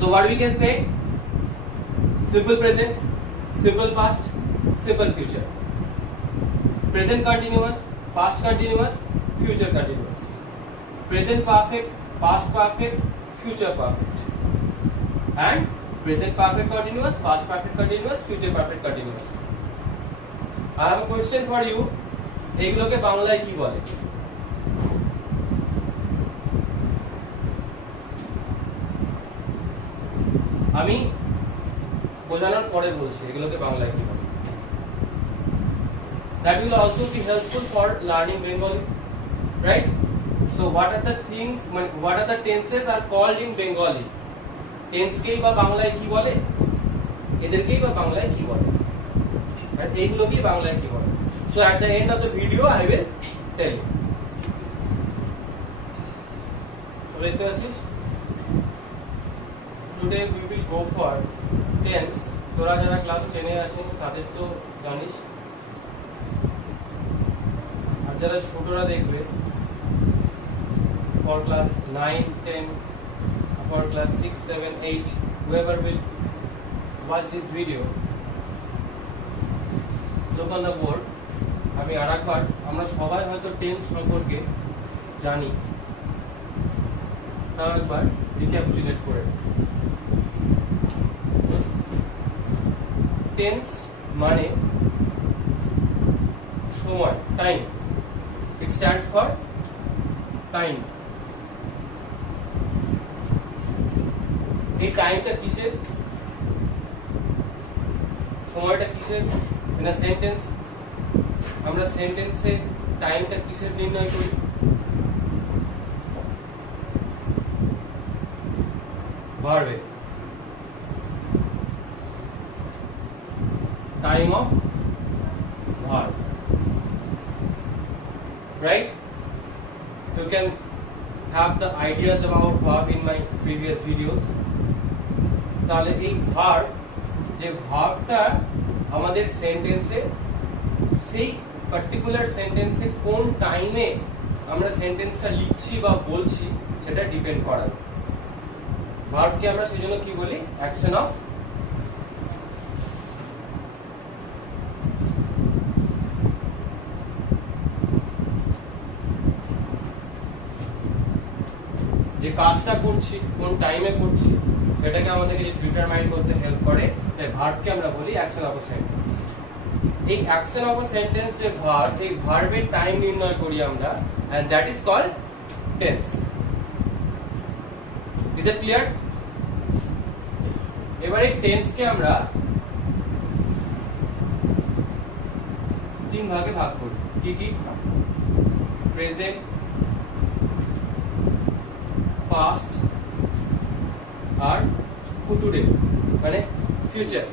So what we can say? Simple present, simple past, simple future. Present continuous, past continuous, future continuous. Present perfect, past perfect, future perfect. And present perfect continuous, past perfect continuous, future perfect continuous. I have a question for you. এগুলোকে বাংলায় কি বলে? আমি বোঝানোর পরে বলছি এগুলোকে বাংলায় কি বলে। That will also be helpful for learning Bengali, right? So what are the things, what are the tenses are called in Bengali? Tense কেই বা বাংলায় কি বলে? এদেরকেই বা বাংলায় কি বলে? আর এইগুলোকেই বাংলায় কি বলে? So at the end of the video I will tell you. So দেখতে পাচ্ছিস? Today we will go for tense. তোরা যারা ক্লাস 10 এ আছিস তাদের তো জানিস, আর যারা ছোটরা দেখবে for class 9, 10, for class 6, 7, 8, whoever will watch this video, look on the board. আমি আরেকবার, আমরা সবাই হয়তো টেন্স সম্পর্কে জানি, তাও একবার রিক্যাপিচুলেট করে। টেন্স মানে সময়, time. It stands for time. এই টাইমটা কিসের, সময়টা কিসের? ইন আ সেন্টেন্স আমরা সেন্টেন্সে টাইমটা কিসের নির্ণয় করি? ভার্বে। Time of verb, right? You can have the ideas about verb in my previous videos. তাহলে এই verb, যে ভার্বটা আমাদের সেন্টেন্সে, সেই পার্টিকুলার সেন্টেন্সে কোন টাইমে আমরা সেন্টেন্সটা লিখছি বা বলছি সেটা ডিপেন্ড করে। ভার্বকে আমরা সেজন্য কি বলি? Action of. যে কাজটা করছি কোন টাইমে করছি সেটাকে আমাদেরকে ডিটারমাইন করতে হেল্প করে, তাই ভার্বকে আমরা বলি অ্যাকশন অফ আ সেন্টেন্স। এই অ্যাকশন অফ আ সেন্টেন্স যে ভার্ব, এই ভার্বের টাইম নির্ণয় করি আমরা, and that is called tense. Is it clear? এবারে টেন্সকে আমরা তিন ভাগে ভাগ করি। কি কি? প্রেজেন্ট, পাস্ট আর টুডে মানে ফিউচার।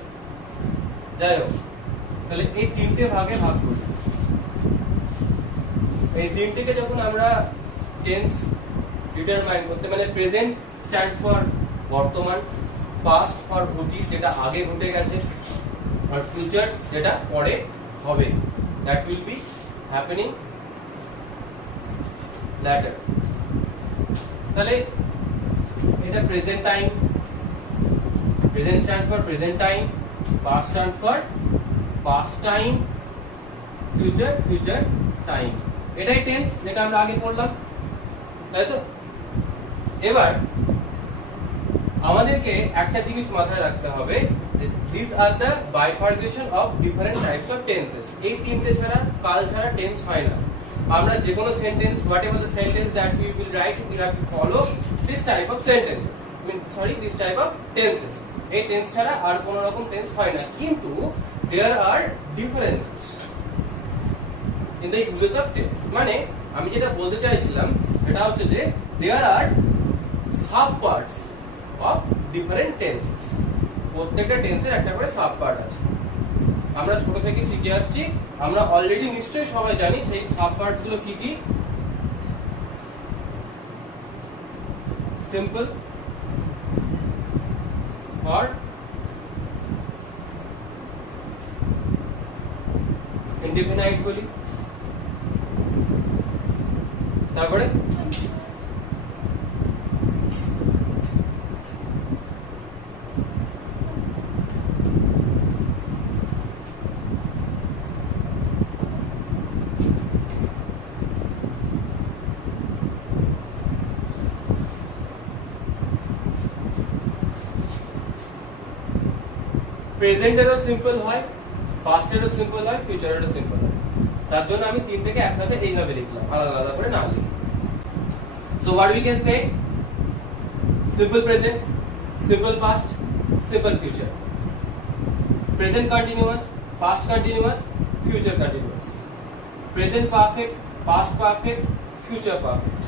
যাই হোক, তাহলে এই তিনটে ভাগে ভাগ করি। এই তিনটিকে যখন আমরা টেন্স ডিটারমাইন করতে, মানে প্রেজেন্ট স্ট্যান্ডস ফর বর্তমান, পাস্ট ফর অতীত যেটা আগে ঘটে গেছে, আর ফিউচার যেটা পরে হবে, that will be happening later. তাহলে এটা present time, present stands for present time, past stands for past time, future future time. এটাই টেন্স যেটা আমরা আগে পড়লাম, তাই তো? এবার আমাদেরকে একটা জিনিস মাথায় রাখতে হবে, this are the bifurcation of different types of tenses. এই তিনটে ছাড়া, কাল ছাড়া টেন্স হয় না। আমরা যে কোনো sentence, whatever the sentence that we will write, we have to follow this type of sentences, this type of tenses. এই টেন্স ছাড়া আর কোনো রকম টেন্স হয় না। কিন্তু there are differences in the uses of tense. মানে আমি যেটা বলতে চাইছিলাম সেটা হচ্ছে যে there are sub parts of different tenses. প্রত্যেকটা টেন্সের একটা করে সাব পার্ট আছে। আমরা ছোট থেকে শিখে আসছি, আমরা অলরেডি নিশ্চয়ই সবাই জানি সেই সাব পার্টস গুলো কি কি। সিম্পল or indefinite বলি, তারপরে প্রেজেন্টেরও সিম্পল হয়, পাস্টেরও সিম্পল হয়, ফিউচারেরও সিম্পল হয়। তার জন্য আমি তিনটাকে একসাথে এইভাবে লিখলাম, আলাদা আলাদা করে না লিখি। So what we can say, simple present, simple past, simple future, present continuous, past continuous, future continuous, present perfect, past perfect, future perfect,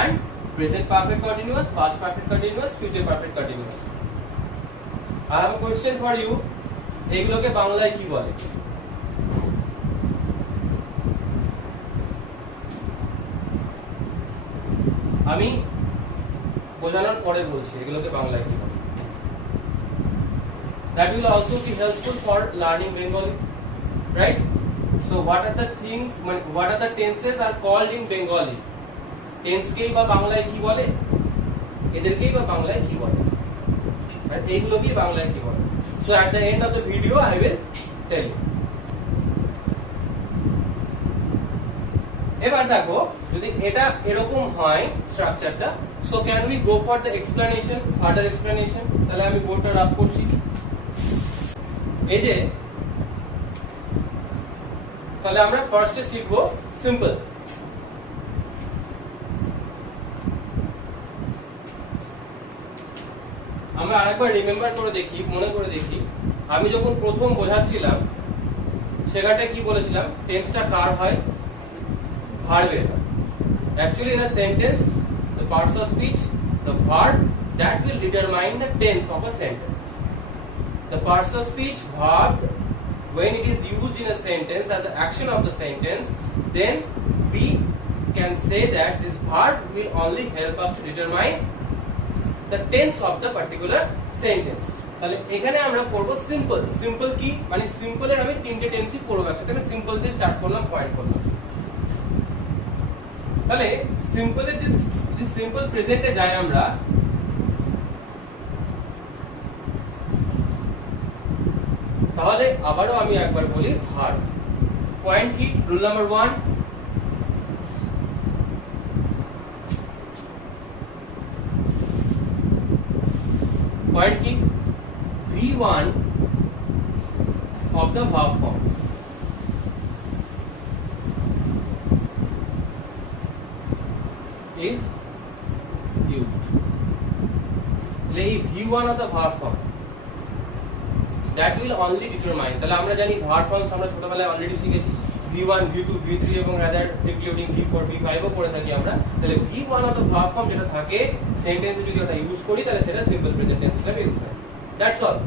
and present perfect continuous, past perfect continuous, future perfect continuous. I have a question for you. এগুলোকে বাংলায় কি বলে? আমি বোঝানোর পরে বলছি এগুলোকে বাংলায় কি বলে। That will also be helpful for learning Bengali. Right? So what are the things, what are the tenses are called in Bengali? Tense কেই বা বাংলায় কি বলে? এদেরকেই বা বাংলায় কি বলে? আর এইগুলোকেই বাংলায় কি বলে? So at the end of the video I will tell you. এবার দেখো যদি এটা এরকম হয় স্ট্রাকচারটা, so can we go for the explanation, further explanation? তাহলে আমি বোর্ডটা রাফ করছি। এই যে তাহলে আমরা ফার্স্টে শিখবো সিম্পল। আমরা আরেকবার রিমেম্বার করে দেখি, মনে করে দেখি, আমি যখন প্রথম বোঝাচ্ছিলাম সেখানটা কি বলেছিলাম, টেন্সটা কার হয়, ভার্বের। Actually in a sentence the parts of speech, the verb that will determine the tense of a sentence. The parts of speech, verb, when it is used in a sentence as an action of the sentence, then we can say that this verb will only help us to determine the tense of the particular sentence. তাহলে এখানে আমরা পড়ব simple. Simple কি মানে সিম্পলের আমি তিনটে টেন্সই পড়ব একসাথে। আমি সিম্পল দিয়ে স্টার্ট করলাম, পয়েন্ট করলাম। তাহলে সিম্পলের যে সিম্পল প্রেজেন্টে যাই আমরা, তাহলে আবারও আমি একবার বলি ভার্ব। পয়েন্ট কি, রুল নাম্বার 1, পয়েন্ট কি, V1 of the verb form is used. এই V1 of the verb form that will only determine, তাহলে আমরা জানি ভার্ব ফর্মস আমরা ছোটবেলায় অলরেডি শিখেছি, V1, V2, V3 এবং রাদার ইনক্লুডিং V4, V5 ও পড়ে থাকি আমরা। তাহলে V1 of the verb form যেটা থাকে সেন্টেন্সে যদি ওটা ইউজ করি তাহলে সেটা সিম্পল প্রেজেন্ট টেন্স হিসেবে ইউজ হয়। That's all.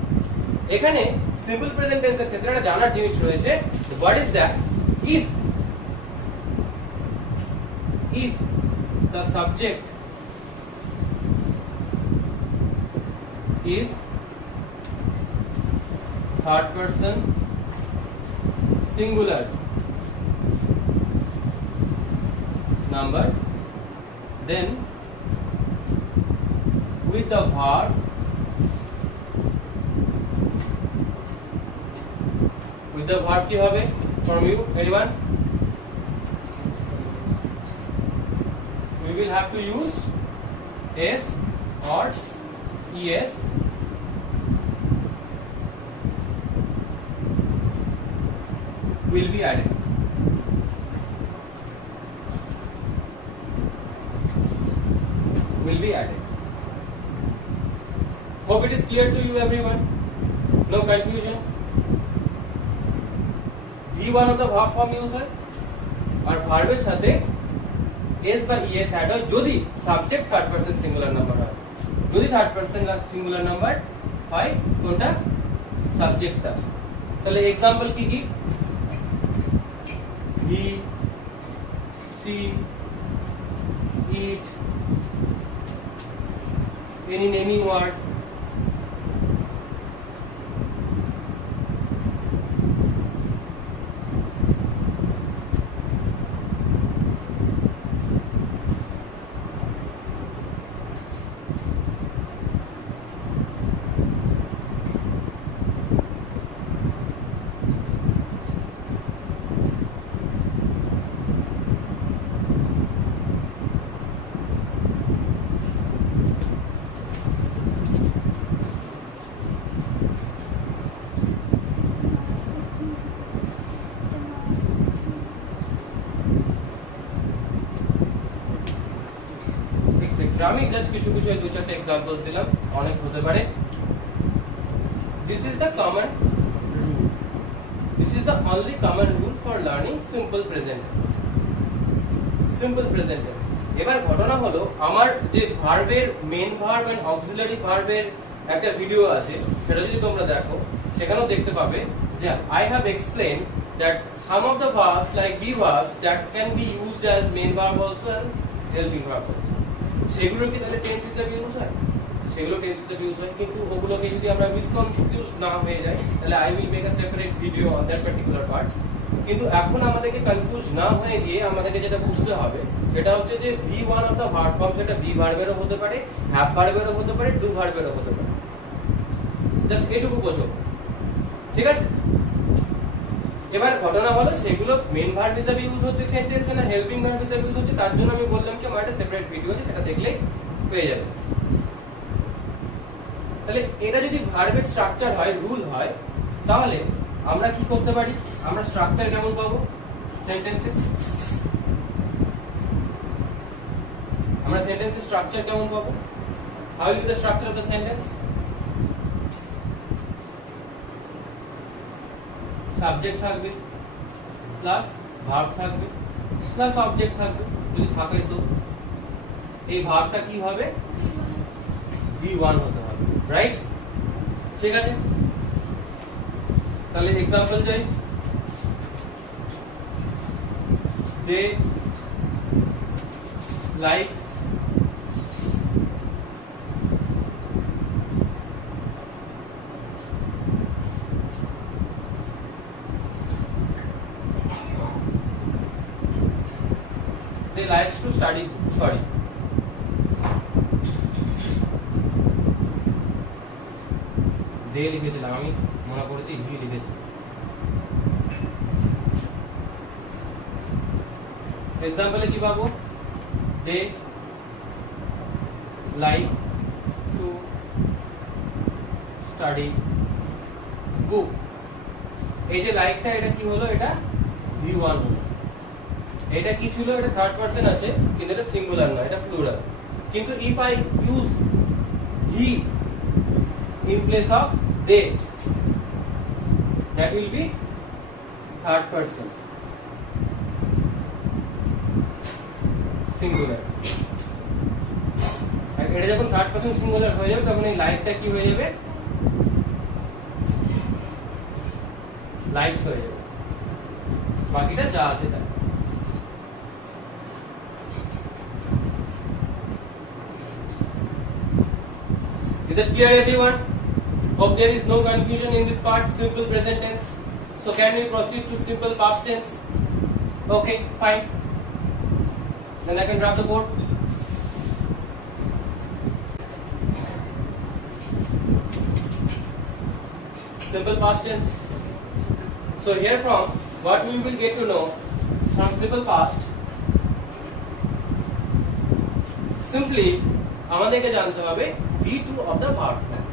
এখানে সিম্পল প্রেজেন্ট টেন্সের ক্ষেত্রে একটা জানার জিনিস রয়েছে, what is that, if the subject is third person singular number, then with the verb কি হবে from you, anyone? We will have to use s or es will be added. Will be added. Hope it is clear to you everyone. No confusion. V1 of the verb form use হয় আর ভার্বের সাথে s বা es add হয় যদি subject third person singular number হয়। যদি third person singular number হয় কোনটা, সাবজেক্টটা। তাহলে एग्जांपल কি কি, he, she, it, any naming word, আমি জাস্ট কিছু কিছু দু চারটা এক্সাম্পলস দিলাম, অনেক হতে পারে। This is the common rule. This is the only common rule for learning simple present tense. Simple present tense. এবার ঘটনা হলো আমার যে ভার্বের মেন ভার্ব এন্ড অক্সিলারি ভার্বের একটা ভিডিও আছে, সেটা যদি তোমরা দেখো সেখানেও দেখতে পাবে যে I have explained that some of the verbs like be verbs that can be used as main verb also and helping verb also. সেগুলো কি তাহলে টেন্স হিসেবে ইউজ হয়? সেগুলো টেন্স হিসেবে ইউজ হয়, কিন্তু ওগুলোকে যদি আমরা মিসকনফিউজ না হয়ে যাই তাহলে I will make a separate video on that particular part. কিন্তু এখন আমাদেরকে কনফিউজ না হয়ে গিয়ে আমাদেরকে যেটা বুঝতে হবে সেটা হচ্ছে যে V1 of the verb form সেটা বি ভার্বেরও হতে পারে, হ্যাভ ভার্বেরও হতে পারে, ডু ভার্বেরও হতে পারে। জাস্ট এটুকু বোঝো, ঠিক আছে? এবার ঘটনা হলো সেগুলো মেন ভার্ব হিসেবে ইউজ হচ্ছে সেন্টেন্সে না হেল্পিং ভার্ব হিসেবে ইউজ হচ্ছে, তার জন্য আমি বললাম কি আমার একটা সেপারেট ভিডিও আছে, সেটা দেখলেই হয়ে যাবে। তাহলে এটা যদি ভার্বের স্ট্রাকচার হয়, রুল হয়, তাহলে আমরা কি করতে পারি? আমরা স্ট্রাকচার কেমন পাবো সেন্টেন্সে? আমরা সেন্টেন্সের স্ট্রাকচার কেমন পাবো? How will be the structure of the sentence? Subject থাকবে প্লাস ভার্ব থাকবে প্লাস অবজেক্ট থাকবে, যদি থাকে তো এই ভার্বটা কি হবে? V1 হতে হবে, রাইট? ঠিক আছে, তাহলে এক্সাম্পল যাই। দে likes likes to study, sorry, they লিখেছিলাম, আমি মনে করেছি হি লিখেছি। এক্সাম্পলে কি পাবো? they like to study book। এই যে লাইকটা, এটা কি হলো? এটা V1 হলো। এটা কি ছিল? এটা থার্ড পারসন আছে, কিন্তু এটা সিঙ্গুলার না, এটা প্লুরাল। কিন্তু if I use he in place of they, that will be third person singular. এটা যখন থার্ড পারসন সিঙ্গুলার হয়ে যাবে তখন এই লাইকটা কি হয়ে যাবে? লাইকস হয়ে যাবে, বাকিটা যা আছে তাই। Is that clear, everyone? Hope there is no confusion in this part. Simple present tense. So can we proceed to simple past tense? Okay, fine. Then I can grab the board. Simple past tense. So here from what we will get to know from simple past, simply আমাদেরকে জানতে হবে V2 of the verb form.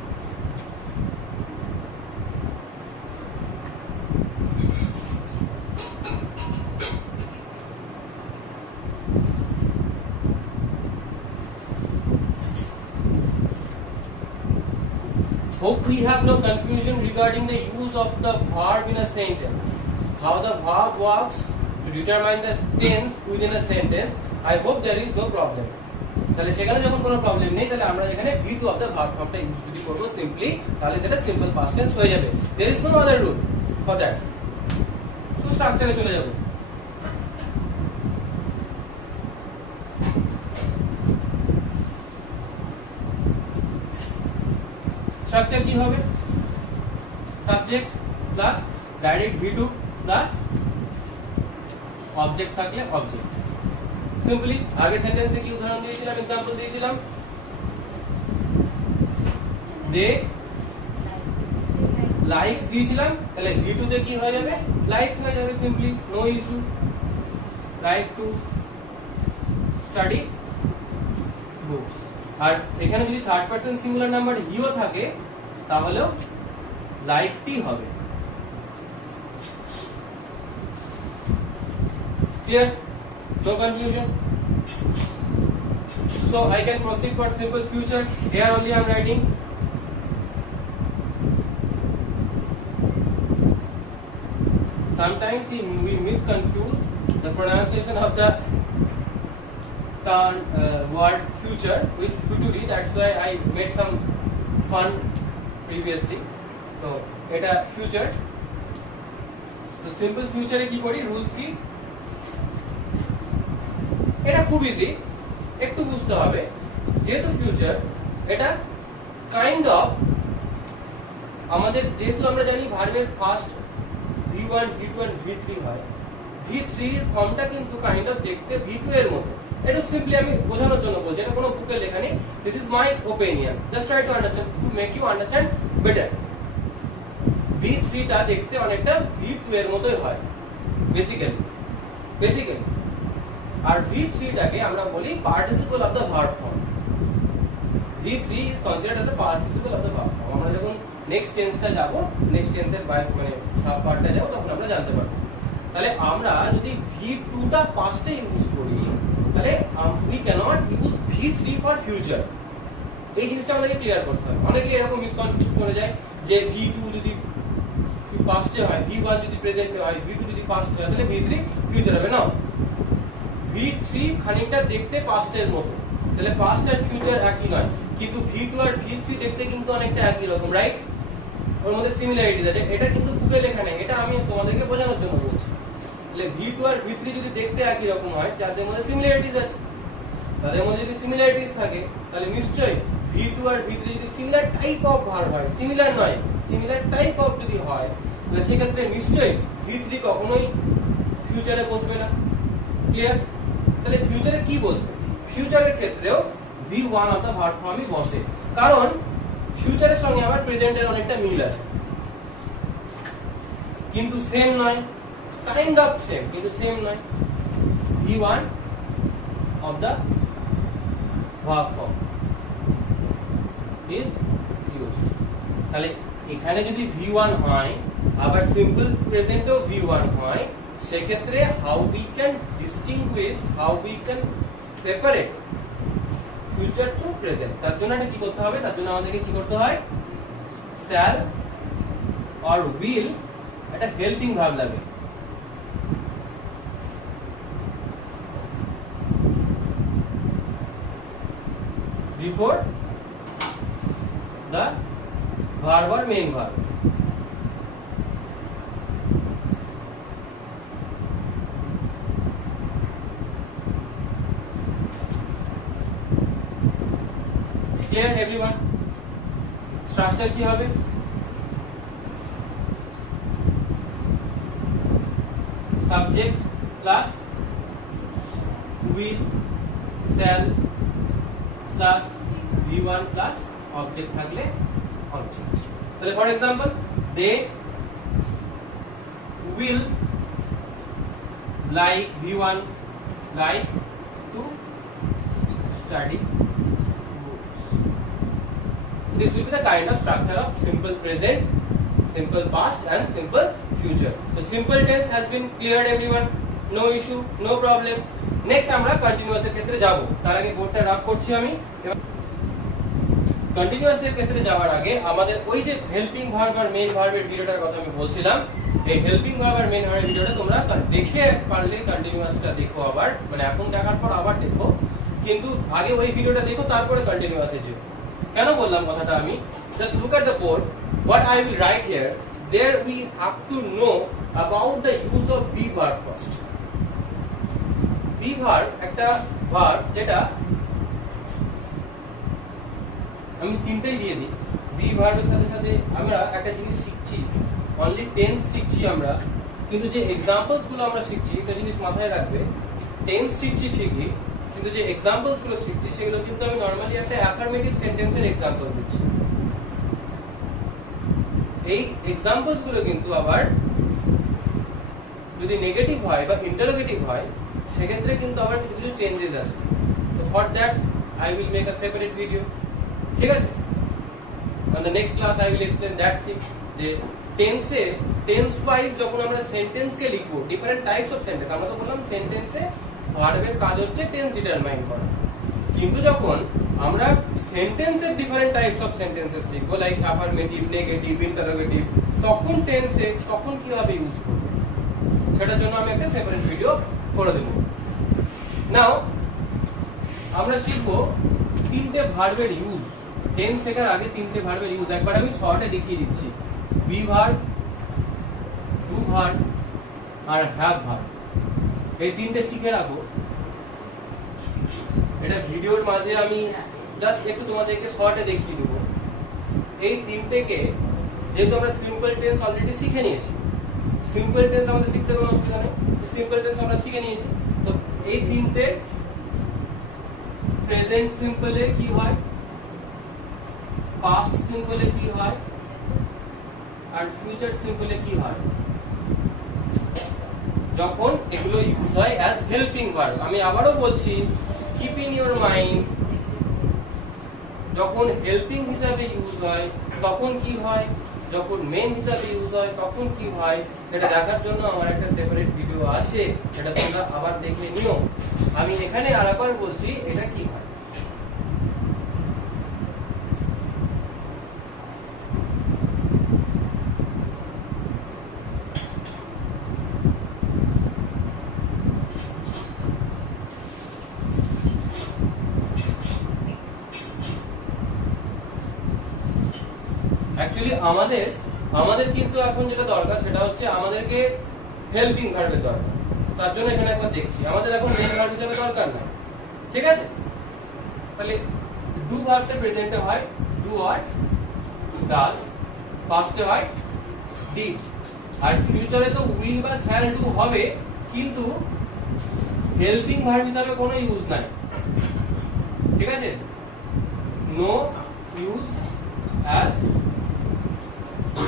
Hope we have no confusion regarding the use of the verb in a sentence. How the verb works to determine the tense within a sentence. I hope there is no problem. তাহলে সেখানে যখন কোনো problem নেই, তাহলে আমরা এখানে V2 of the verb formটা use যদি করব সিম্পলি, তাহলে সেটা সিম্পল পাস্ট টেন্স হয়ে যাবে। there is no other rule for that. তো স্ট্রাকচারে চলে যাব। স্ট্রাকচার কি হবে? Subject plus direct V2 plus object থাকলে অবজেক্ট। সিম্পলি আগের সেন্টেন্সে কি উদাহরণ দিয়েছিলাম, एग्जांपल দিয়েছিলাম? দে লাইক দিয়েছিলাম, তাহলে V2 তে কি হয়ে যাবে? লাইক হয়ে যাবে, simply, no issue. Like to study books. আর এখানে যদি থার্ড পারসন সিঙ্গুলার নাম্বার হিও থাকে তাহলেও লাইকটি হবে। Clear? No confusion. So So I can proceed for simple future. Here only I am writing. Sometimes we misconfuse the pronunciation of the word future with futuri. That's why I made some fun previously. So এটা future. তো simple ফিউচারে কি করি, rules কি, এটা খুব easy, একটু বুঝতে হবে। যেহেতু ফিউচার, এটা কাইন্ড অফ আমাদের, যেহেতু আমরা জানি ভার্বের first V1 V2 and V3 হয়, V3 এর ফর্মটা কিন্তু কাইন্ড অফ দেখতে V2 এর মতো। এটা সিম্পলি আমি বোঝানোর জন্য বলছি, এটা কোনো বুকে লেখা নেই। This is my opinion, just try to understand, to make you understand better. V3 টা দেখতে অনেকটা V2 এর মতোই হয় বেসিক্যালি। আর V3 টাকে আমরা বলি participle of the verb form. V3 is considered as the participle of the verb form. আমরা যখন নেক্সট টেন্সটা যাব, নেক্সট টেন্সের মানে সাব পার্টটা যাব, তখন আমরা জানতে পারবো। তাহলে আমরা যদি V2 টা পাস্টে ইউজ করি, তাহলে we cannot use V3 for future. এই জিনিসটা আমাদেরকে ক্লিয়ার করতে হবে। অনেকে এরকম মিসকনসেপ্ট করে যায় যে V2 যদি পাস্টে হয়, V1 যদি প্রেজেন্টে হয়, V2 যদি পাস্টে হয়, তাহলে V3 ফিউচার হবে না। V3 খানিকটা দেখতে পাস্টের মতো, তাহলে পাস্ট আর ফিউচার একই নয়, কিন্তু V2 আর V3 দেখতে কিন্তু অনেকটা একই রকম, রাইট? ওর মধ্যে সিমিলারিটিজ আছে। এটা কিন্তু বুকে লেখা নেই, এটা আমি তোমাদেরকে বোঝানোর জন্য বলছি। তাহলে V2 আর V3 যদি দেখতে একই রকম হয়, যাদের মধ্যে সিমিলারিটিজ আছে, তাদের মধ্যে যদি সিমিলারিটিজ থাকে, তাহলে নিশ্চয়ই V2 আর V3 যদি সিমিলার টাইপ অফ ভার্ব হয়, সিমিলার নয়, সিমিলার টাইপ অফ যদি হয়, তাহলে সেক্ষেত্রে নিশ্চয়ই V3 কখনোই ফিউচারে বসবে না। ক্লিয়ার? তাহলে ফিউচারে কি বসবে? ফিউচারের ক্ষেত্রেও V1 অফ দ্য ভার্ব ফর্মই বসে, কারণ ফিউচারের সঙ্গে আবার প্রেজেন্টের অনেকটা মিল আছে, কিন্তু সেম নয়, কাইন্ড অফ সেম, কিন্তু সেম নয়। V1 of the verb form is used. তাহলে এখানে যদি V1 হয়, আবার সিম্পল প্রেজেন্টেও V1 হয়, সেক্ষেত্রে how we can distinguish, how we can separate future to present, তার জন্য এটা কি করতে হবে? তার জন্য আমাদেরকে কি করতে হয়? শ্যাল অর উইল একটা হেল্পিং ভার্ব লাগে। Before the verb or main verb. Clear everyone? Structure কি হবে? Subject plus will, shall plus V1 plus object থাকলে object। তাহলে for example, they will like V1 like to study books. This will be the kind of structure of simple present, simple past and simple future. The simple tense has been cleared everyone, no issue, no problem. Next আমরা continuous এর ক্ষেত্রে যাব। তার আগে বোর্ডটা rough করছি আমি। Continuous এর ক্ষেত্রে যাওয়ার আগে আমাদের ওই যে হেল্পিং ভার্ব আর মেইন ভার্বের ভিডিওটার কথা আমি বলছিলাম, এই হেল্পিং ভার্ব আর মেইন ভার্বের ভিডিওটা তোমরা দেখে পারলে কন্টিনিউয়াসটা দেখো, আবার মানে এখন দেখার পর আবার দেখো, কিন্তু আগে ওই ভিডিওটা দেখো, তারপরে কন্টিনিউয়াসে যেও। কেন বললাম কথাটা আমি? Just look at the board, what I will write here, there we have to know about the use of be verb first. be verb একটা ভার্ব যেটা আমি তিনটেই দিয়ে দিই। বি ভার্বের সাথে সাথে আমরা একটা জিনিস শিখছি, অনলি টেন্স শিখছি আমরা, কিন্তু যে এক্সাম্পলস গুলো আমরা শিখছি, একটা জিনিস মাথায় রাখবে, টেন্স শিখছি ঠিকই, কিন্তু যে এক্সাম্পলস গুলো শিখছি সেগুলো কিন্তু আমি নরমালি একটা অ্যাফার্মেটিভ সেন্টেন্সের এক্সাম্পল দিচ্ছি। এই এক্সাম্পলস গুলো কিন্তু আবার যদি নেগেটিভ হয় বা ইন্টারোগেটিভ হয়, সেক্ষেত্রে কিন্তু আবার কিছু কিছু চেঞ্জেস আছে। তো for that I will make a separate video, ঠিক আছে? On the next class I will explain that thing, যে টেন্সে টেন্স ওয়াইজ যখন আমরা সেন্টেন্সকে লিখবো, ডিফারেন্ট টাইপস অফ সেন্টেন্স, আমরা তো বললাম সেন্টেন্সে ভার্বের কাজ হচ্ছে টেন্স ডিটারমাইন করা, কিন্তু যখন আমরা সেন্টেন্সের ডিফারেন্ট টাইপস অফ সেন্টেন্সেস লিখবো, লাইক অ্যাফার্মেটিভ, নেগেটিভ, ইন্টারোগেটিভ, তখন টেন্সে তখন কিভাবে ইউজ করব সেটার জন্য আমি একটা সেপারেট ভিডিও করে দেব। নাও আমরা শিখবো তিনটে ভার্বের ইউজ। টেন্স শেখার আগে তিনটে ভার্বের ইউজ একবার আমি শর্টে দেখিয়ে দিচ্ছি। বি ভার্ব, ডু ভার্ব আর হ্যাভ ভার্ব, এই তিনটে শিখে রাখো। এটা ভিডিওর মাঝে আমি জাস্ট একটু তোমাদেরকে শর্টে দেখিয়ে দেবো। এই তিনটেকে যেহেতু আমরা সিম্পল টেন্স অলরেডি শিখে নিয়েছি, সিম্পল টেন্স আমাদের শিখতে কোনো অসুবিধা নেই, তো সিম্পল টেন্স আমরা শিখে নিয়েছি। তো এই তিনটে প্রেজেন্ট সিম্পলে কি হয়, পাস্ট সিম্পলে কি হয় আর ফিউচার সিম্পলে কি হয় যখন এগুলো ইউজ হয় অ্যাজ হেল্পিং ভার্ব। আমি আবারও বলছি, কিপ ইন ইওর মাইন্ড, যখন হেল্পিং হিসাবে ইউজ হয় তখন কি হয়, যখন মেন হিসাবে ইউজ হয় তখন কি হয়, সেটা দেখার জন্য আমার একটা সেপারেট ভিডিও আছে, সেটা তোমরা আবার দেখে নিও। আমি এখানে আরেকবার বলছি এটা কি হয়। অ্যাকচুয়ালি আমাদের কিন্তু এখন যেটা দরকার সেটা হচ্ছে আমাদেরকে হেল্পিং ভার্বের দরকার। তার জন্য এখানে একবার দেখছি, আমাদের এখন মেন ভার্ব হিসেবে দরকার না, ঠিক আছে? তাহলে ডু ভার্বটা প্রেজেন্টে হয় ডু আর ডাজ, পাস্টে হয় ডিড, আর ফিউচারে তো উইল বা শ্যাল ডু হবে, কিন্তু হেল্পিং ভার্ব হিসাবে কোনো ইউজ নাই, ঠিক আছে? No use as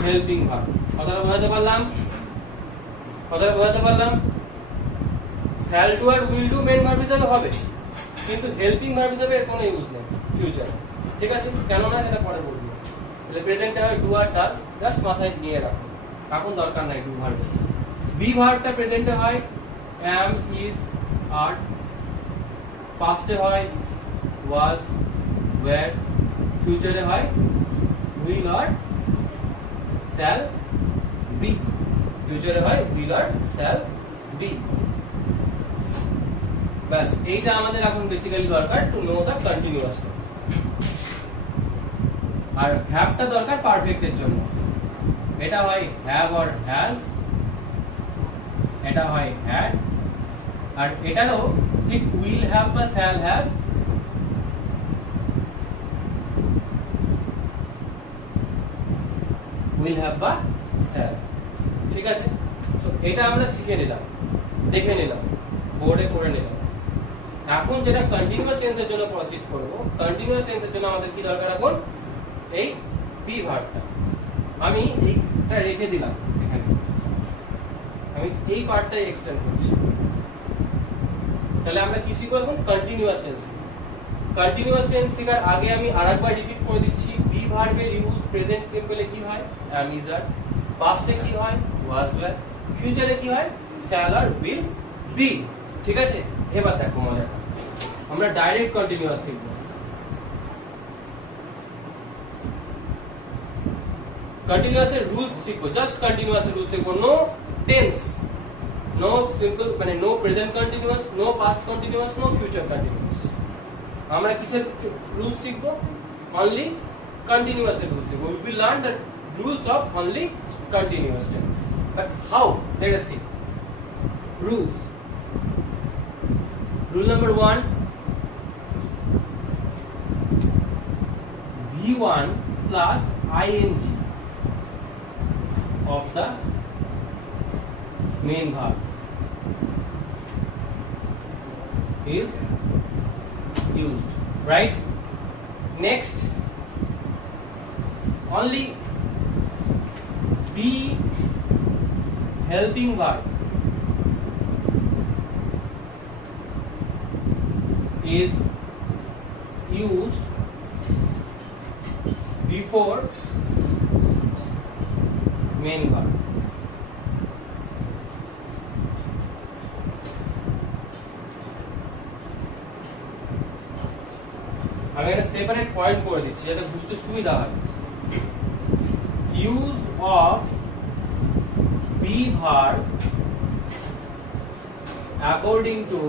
helping verb. কথাটা বোঝাতে পারলাম? শ্যাল ডু আর উইল ডু মেন ভার্ব হিসেবে হবে, কিন্তু হেল্পিং ভার্ব হিসেবে এর কোনো ইউজ নেই ফিউচার, ঠিক আছে? কেন না সেটা পরে বলবো। তাহলে প্রেজেন্টে হয় ডু আর ডাজ, জাস্ট মাথায় নিয়ে রাখো, এখন দরকার নাই ডু ভার্ব। বি ভার্বটা প্রেজেন্টে হয় অ্যাম, ইজ, আর, পাস্টে হয় ওয়াজ, ওয়্যার, ফিউচারে হয় উইল আর shall be, ফিউচারে হয় will or shall be। বাস এইটা আমাদের এখন বেসিক্যালি দরকার to know the continuous tense. আর হ্যাভটা দরকার পারফেক্টের জন্য, এটা হয় হ্যাভ অর হ্যাজ, এটা হয় হ্যাড, আর এটারও ঠিক উইল হ্যাভ বা শ্যাল হ্যাভ, উইল হ্যাভ বা শ্যাল, ঠিক আছে? সো এটা আমরা শিখে নিলাম, দেখে নিলাম, বোর্ডে করে নিলাম। এখন যেটা কন্টিনিউয়াস টেন্সের জন্য প্রসিড করব, কন্টিনিউয়াস টেন্সের জন্য আমাদের কি দরকার এখন, এই বি ভার্বটা। আমি এইটা রেখে দিলাম এখানে, আমি এই পার্টটাই এক্সটেন্ড করছি। তাহলে আমরা কি শিখবো এখন, কন্টিনিউয়াস টেন্স। কন্টিনিউয়াস টেন্স শেখার আগে আমি আরেকবার রিপিট করে দিচ্ছি। বি ভার্বের ইউজ প্রেজেন্ট সিম্পলে কি হয়, অ্যাম, ইজ, আর, পাস্টে কি হয় ওয়াজ, ওয়্যার, ফিউচারে কি হয় শ্যাল আর উইল বি, ঠিক আছে? এবার দেখো মজাটা, আমরা ডাইরেক্ট কন্টিনিউয়াস শিখবো। কন্টিনিউয়াসের রুলস শিখবো, জাস্ট কন্টিনিউয়াসের রুলস শিখবো। নো টেন্স, নো সিম্পল, মানে no present continuous, no past continuous, no future continuous. আমরা কিসের রুলস শিখবো, অনলি কন্টিনিউয়াসের রুলস শিখবো। We will learn the rules of only continuous tense. But how, let us see rules. Rule number 1, V1 plus ing of the main verb is used, right? Next, only be helping verb is used before main verb. Separate point করে দিচ্ছি যাতে বুঝতে সুবিধা হয়। Use of be verb according two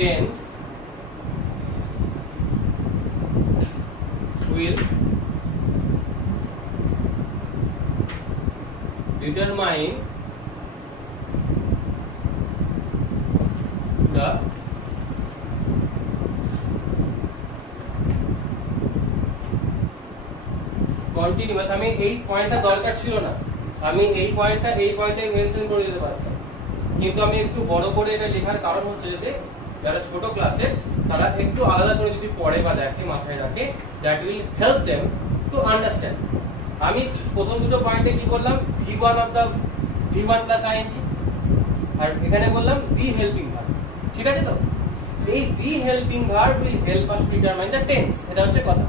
tense will determine the continuous. আমি এই পয়েন্টটা দরকার ছিল না, আমি এই পয়েন্টটা এই পয়েন্টে মেনশন করে দিতে পারতাম, কিন্তু আমি একটু বড় করে এটা লেখার কারণ হচ্ছে যাতে যারা ছোট ক্লাসে তারা একটু আলাদা করে যদি পড়ে বা দেখে, মাথায় রাখে, that will help them to understand. আমি প্রথম দুটো পয়েন্টে কি করলাম, V1 of the V1 plus ING, আর এখানে বললাম বি হেল্পিং ভার্ব। ঠিক আছে তো? এই be helping verb will help us determine the tense, এটা হচ্ছে কথা।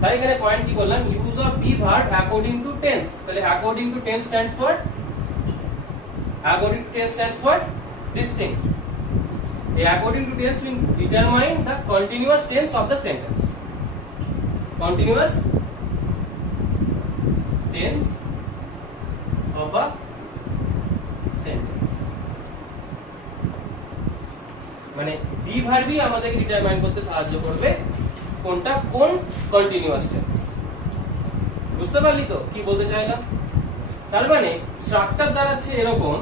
তাই এখানে পয়েন্ট কি করলাম, use of be verb according to tense. তাহলে according to tense stands for this thing. According to tense will determine the continuous tense of the sentence. Continuous tense of a sentence. মানে B ভার্বই আমাদেরকে determine করতে সাহায্য করবে কোনটা কোন continuous tense. বুঝতে পারলি তো কি বলতে চাইলাম? তার মানে স্ট্রাকচার দাঁড়াচ্ছে এরকম,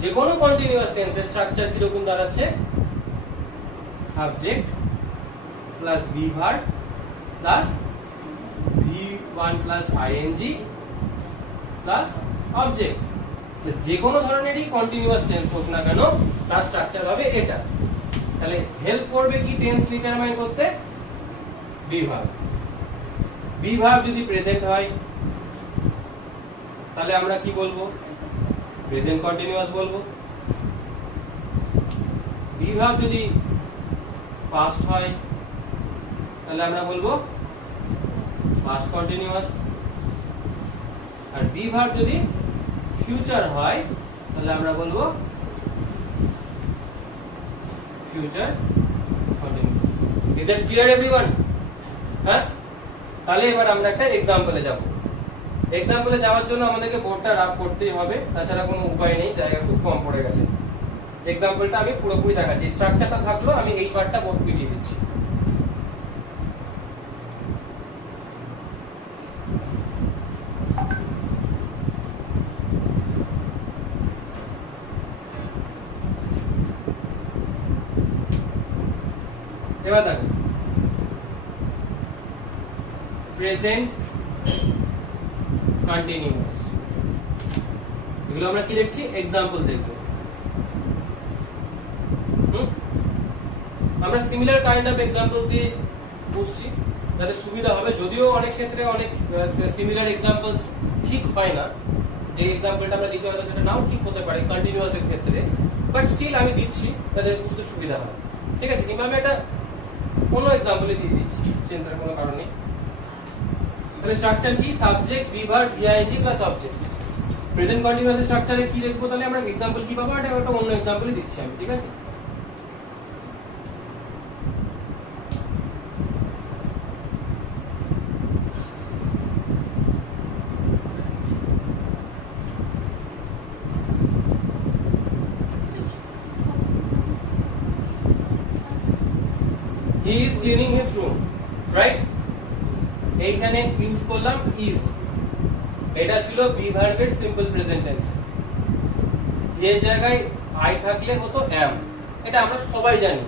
যে কোনো কন্টিনিউয়াস টেন্সের স্ট্রাকচার কিরকম দাঁড়াচ্ছে, subject plus be verb plus V1 plus ING plus object. যে কোনো ধরনেরই কন্টিনিউয়াস টেন্স হোক না কেন তার স্ট্রাকচার হবে এটা। তাহলে হেল্প করবে কি টেন্স ডিটারমাইন করতে, বি ভার্ব। বি ভার্ব যদি প্রেজেন্ট হয় তাহলে আমরা কি বলবো, প্রেজেন্ট কন্টিনিউয়াস বলবো। বি ভার্ব যদি পাস্ট হয় তাহলে আমরা বলবো পাস্ট কন্টিনিউয়াস। আর বি ভার্ব যদি ফিউচার হয় তাহলে আমরা বলবো future continuous. Is that clear everyone? হ্যাঁ, তাহলে এবার আমরা একটা এক্সাম্পলে যাব। এক্সাম্পলে যাওয়ার জন্য আমাদেরকে বোর্ডটা রাফ করতেই হবে, তাছাড়া কোনো উপায় নেই, জায়গা খুব কম পড়ে গেছে। এক্সাম্পলটা আমি পুরোপুরি দেখাচ্ছি, স্ট্রাকচারটা থাকলো, আমি এই পার্টটা বোর্ড পিটিয়ে দিচ্ছি। এবার দেখো, প্রেজেন্ট কন্টিনিউয়াস, এগুলো আমরা কি দেখছি, এক্সাম্পল দেখবো। আমরা সিমিলার কাইন্ড অফ এক্সাম্পল দিয়ে বুঝছি যাতে সুবিধা হবে, যদিও অনেক ক্ষেত্রে অনেক সিমিলার এক্সাম্পলস ঠিক হয় না, যে এক্সাম্পলটা আমরা দিতে হয়তো সেটা নাও ঠিক হতে পারে কন্টিনিউয়াস এর ক্ষেত্রে, বাট স্টিল আমি দিচ্ছি যাতে বুঝতে সুবিধা হয়। ঠিক আছে, কিংবা আমি একটা কোনো এক্সাম্পলে দিয়ে দিচ্ছি, চিন্তার কোনো কারণ নেই। তাহলে স্ট্রাকচার কি, subject be verb VING plus object. Present continuous এর স্ট্রাকচারে কি দেখবো, তাহলে আমরা এক্সাম্পল কি পাবো, এটা একটা অন্য এক্সাম্পলে দিচ্ছি আমি। ঠিক আছে, he is cleaning his room, right? এইখানে ইউজ করলাম is, এটা ছিল বি ভার্বের সিম্পল প্রেজেন্ট টেন্স। এর জায়গায় আই থাকলে হতো am, এটা আমরা সবাই জানি।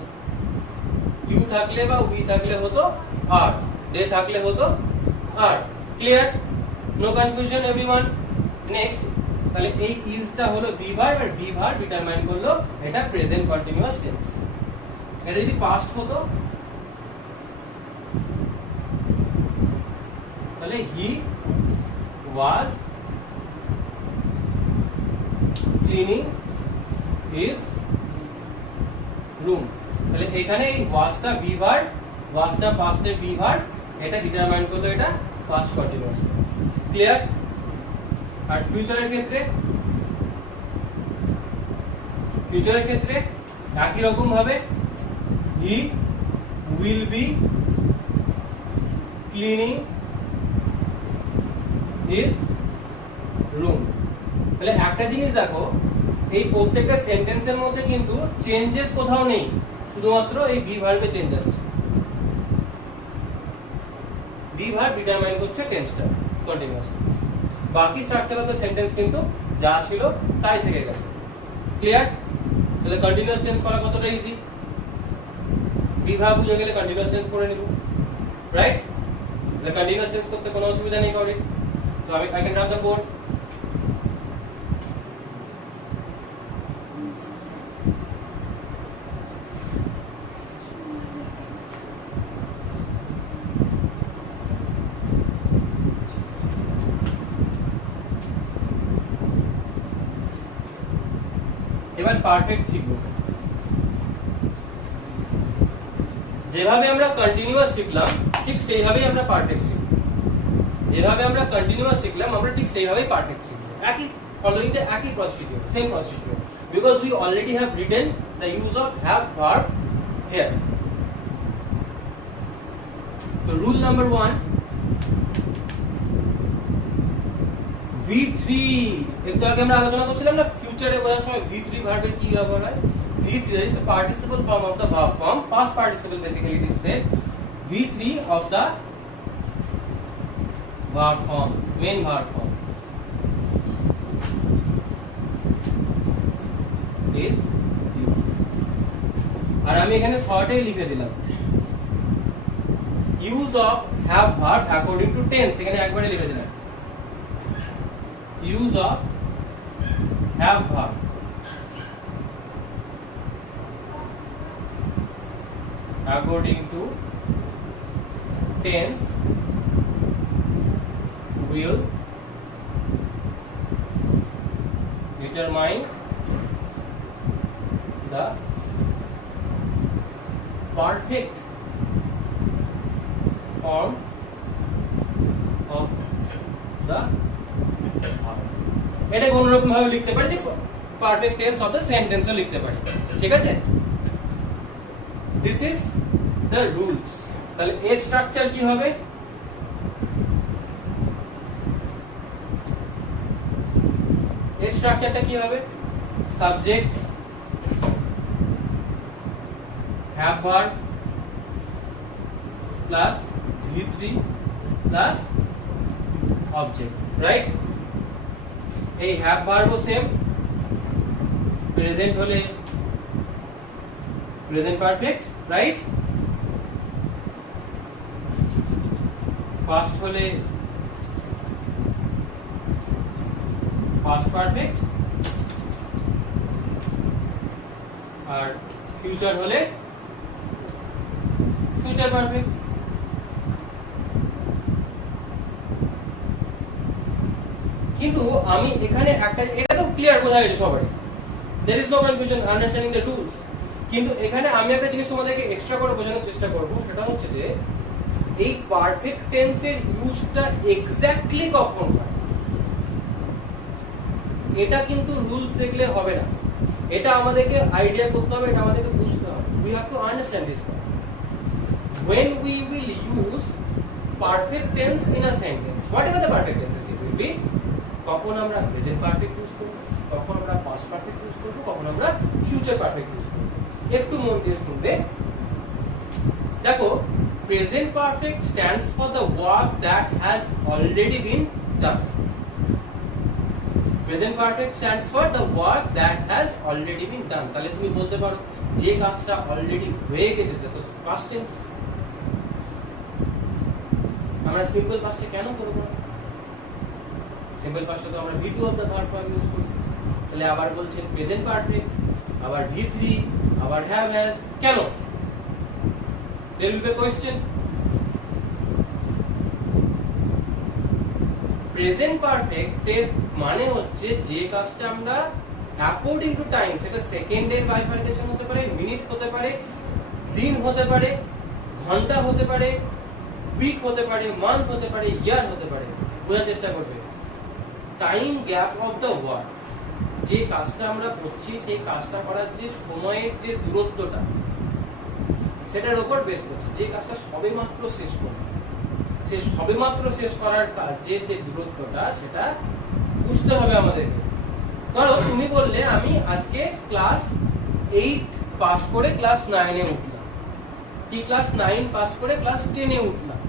ইউ থাকলে বা উই থাকলে হতো আর, দে থাকলে হতো আর। Clear? No confusion everyone? Next, তাহলে এই ইজটা হলো বি ভার্ব, আর বি ভার্ব ডিটারমাইন করলো এটা প্রেজেন্ট কন্টিনিউয়াস টেন্স। এটা যদি পাস্ট হতো তাহলে হি ওয়াজ ক্লিনিং হিজ রুম। তাহলে এখানে এই ওয়াজটা বি ভার্ব, ওয়াজটা পাস্টে বি ভার্ব, এটা ডিটারমাইন করলো এটা পাস্ট কন্টিনিউয়াস টেন্স। ক্লিয়ার? আর ফিউচারের ক্ষেত্রে একই রকম ভাবে he will be cleaning his room. তাহলে একটা জিনিস দেখো, এই প্রত্যেকটা সেন্টেন্সের মধ্যে কিন্তু চেঞ্জেস কোথাও নেই, শুধুমাত্র এই বি ভার্বে চেঞ্জ আসছে। বি ভার্ব ডিটারমাইন করছে টেন্সটা, কন্টিনিউয়াস টেন্স। বাকি স্ট্রাকচার অফ দ্য সেন্টেন্স কিন্তু যা ছিল তাই থেকে গেছে। ক্লিয়ার? তাহলে কন্টিনিউয়াস টেন্স করা কতটা ইজি, বি ভার্ব বুঝে গেলে কন্টিনিউয়াস টেন্স করে নিব, রাইট? তাহলে কন্টিনিউয়াস টেন্স করতে কোনো অসুবিধা নেই কাউরে। তো I can drop the code. এবার পারফেক্ট শিখব। যেভাবে আমরা কন্টিনিউয়াস শিখলাম ঠিক সেইভাবেই আমরা পারফেক্ট শিখব। যেভাবে আমরা কন্টিনিউয়াস শিখলাম আমরা ঠিক সেইভাবেই পারফেক্ট শিখব। একই ফলোইং দ্য একই procedure, same procedure, because we already have written the use of have verb here. So rule number 1, V3 একটু আগে আমরা আলোচনা করছিলাম না ফিউচারে বোঝার সময় V3 ভার্বের কি ব্যবহার হয়। V3 is the participle form of the verb form, past participle basically it is said. V3 of the verb form, main verb form is used. আর আমি এখানে শর্টে লিখে দিলাম use of have verb according to tense, এখানে একবারে লিখে দিলাম use of have verb according to tense will determine the perfect form of the এটা কোন রকম ভাবে লিখতে পারি যে পারফেক্ট টেন্স অফ দ্য সেন্টেন্সও লিখতে পারি, ঠিক আছে? This is the rules. তাহলে এর স্ট্রাকচার কি হবে? এর স্ট্রাকচারটা কি হবে? Subject, have verb plus V3 plus object, right? এই হ্যাভ ভার্বও সেম, প্রেজেন্ট হলে প্রেজেন্ট পারফেক্ট, রাইট? পাস্ট হলে পাস্ট পারফেক্ট, আর ফিউচার হলে ফিউচার পারফেক্ট। কিন্তু আমি এখানে একটা, এটা তো ক্লিয়ার বোঝা গেছে সবাই, there is no confusion understanding the rules. কিন্তু এখানে আমি একটা জিনিস তোমাদেরকে এক্সট্রা করে বোঝানোর চেষ্টা করব, সেটা হচ্ছে যে এই পারফেক্ট টেন্সের ইউজটা এক্স্যাক্টলি কখন হয় এটা কিন্তু রুলস দেখলে হবে না, এটা আমাদেরকে আইডিয়া করতে হবে, এটা আমাদেরকে বুঝতে হবে। we have to understand this part. when we will use perfect tense in a sentence, whatever the perfect tenses it will be, কখন আমরা প্রেজেন্ট পারফেক্ট ইউজ করব, কখন আমরা পাস্ট পারফেক্ট ইউজ করব, কখন আমরা ফিউচার পারফেক্ট ইউজ করব, একটু মন দিয়ে শুনবে। দেখো, present perfect stands for the work that has already been done. Present perfect stands for the work that has already been done. তাহলে তুমি বলতে পারো যে কাজটা অলরেডি হয়ে গেছে সেটা তো পাস্ট টেন্স। আমরা সিম্পল পাস্টে কেন করব? সিম্পল পাস্টে তো আমরা V2 of the verb form use করি। তাহলে আবার বলছেন প্রেজেন্ট পারফেক্ট, আবার V3, আবার হ্যাভ হ্যাজ, কেন? there will be a question. Present perfect এর মানে হচ্ছে যে কাজটা আমরা অ্যাকর্ডিং টু টাইম, সেটা সেকেন্ডের বাইফার্কেশন হতে পারে, মিনিট হতে পারে, দিন হতে পারে, ঘন্টা হতে পারে, উইক হতে পারে, মান্থ হতে পারে, ইয়ার হতে পারে, বোঝার চেষ্টা করবে। Time gap of the work, যে কাজটা আমরা করছি সেই কাজটা করার যে সময়ের যে দূরত্বটা সেটার উপর বেস করছে। যে কাজটা সবেমাত্র শেষ করবে, সেই সবেমাত্র শেষ করার কাজের যে দূরত্বটা সেটা বুঝতে হবে আমাদেরকে। ধরো তুমি বললে আমি আজকে ক্লাস 8 পাস করে ক্লাস 9 এ উঠলাম, কি ক্লাস 9 পাস করে ক্লাস 10 এ উঠলাম,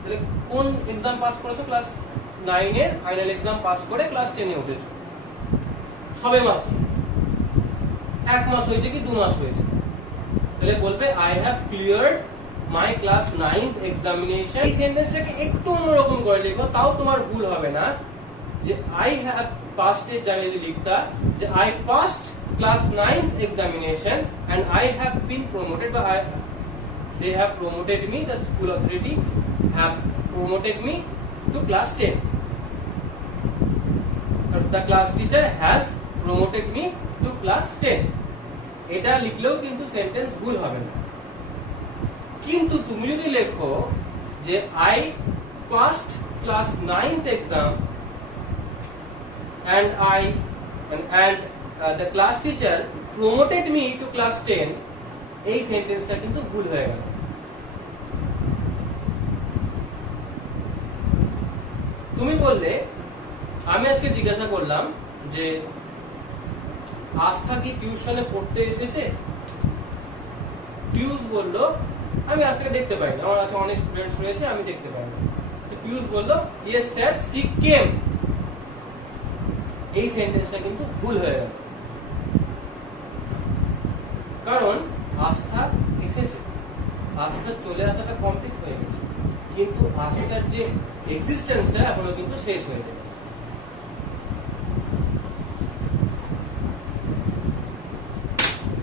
তাহলে কোন এক্সাম পাস করেছো? ক্লাস 9 এর ফাইনাল এক্সাম পাস করে ক্লাস 10 এ উঠেছো, সবেমাত্র 1 মাস হয়েছে কি 2 মাস হয়েছে, তাহলে বলবে I have cleared my class 9th examination. এই সেন্টেন্সটাকে একটু অন্যরকম করে লিখো, তাও তোমার ভুল হবে না। যে আই হ্যাভ পাসড এর জায়গায় যদি লিখতা যে I passed class 9th examination and I have been promoted, বা they have promoted me, the school authority have promoted me to class 10, the class teacher has promoted me to class 10। এটা লিখলেও কিন্তু sentence ভুল হবে না। কিন্তু তুমি যদি লেখো যে I passed class 9th exam and the class teacher promoted me to class 10, এই সেন্টেন্সটা কিন্তু ভুল হয়ে গেল। তুমি বললে আমি আজকে জিজ্ঞাসা করলাম যে আস্থা কি টিউশনে পড়তে এসেছে? পিয়ুষ বলল আমি আজ থেকে দেখতে পাইনি, আমার কাছে অনেক স্টুডেন্টস রয়েছে, আমি দেখতে পাইনি। পিয়ুষ বলল ইয়েস স্যার শি কেম, এই সেন্টেন্সটা কিন্তু ভুল হয়ে গেল। কারণ আস্থা এসেছে, আস্থা চলে আসাটা কমপ্লিট হয়ে গেছে, কিন্তু আস্থার যে এক্সিস্টেন্সটা এখনো কিন্তু শেষ হয়ে গেছে।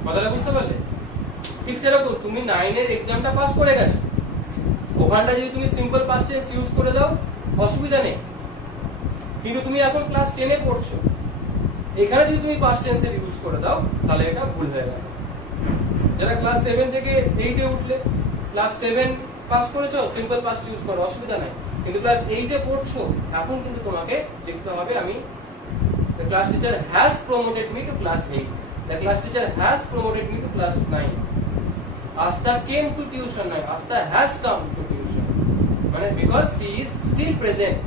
কথাটা বুঝতে পারলে? ঠিক সেরকম তুমি 9 এর এক্সামটা পাস করে গেছো, ওখানটা যদি তুমি সিম্পল পাস্ট টেন্স ইউজ করে দাও অসুবিধা নেই, কিন্তু তুমি এখন ক্লাস 10 এ পড়ছো, এখানে যদি তুমি পাস্ট টেন্সের ইউজ করে দাও তাহলে এটা ভুল হয়ে গেল। যারা ক্লাস 7 থেকে 8 এ উঠলে, ক্লাস 7 পাস করেছো, সিম্পল পাস্ট ইউজ করো, অসুবিধা নাই। কিন্তু ক্লাস 8 এ পড়ছো, এখন কিন্তু তোমাকে লিখতে হবে আমি the class teacher has promoted me to class 8, the class teacher has promoted me to class 9, Astha came to tuition, নয় Astha has come to tuition, মানে because she is still present।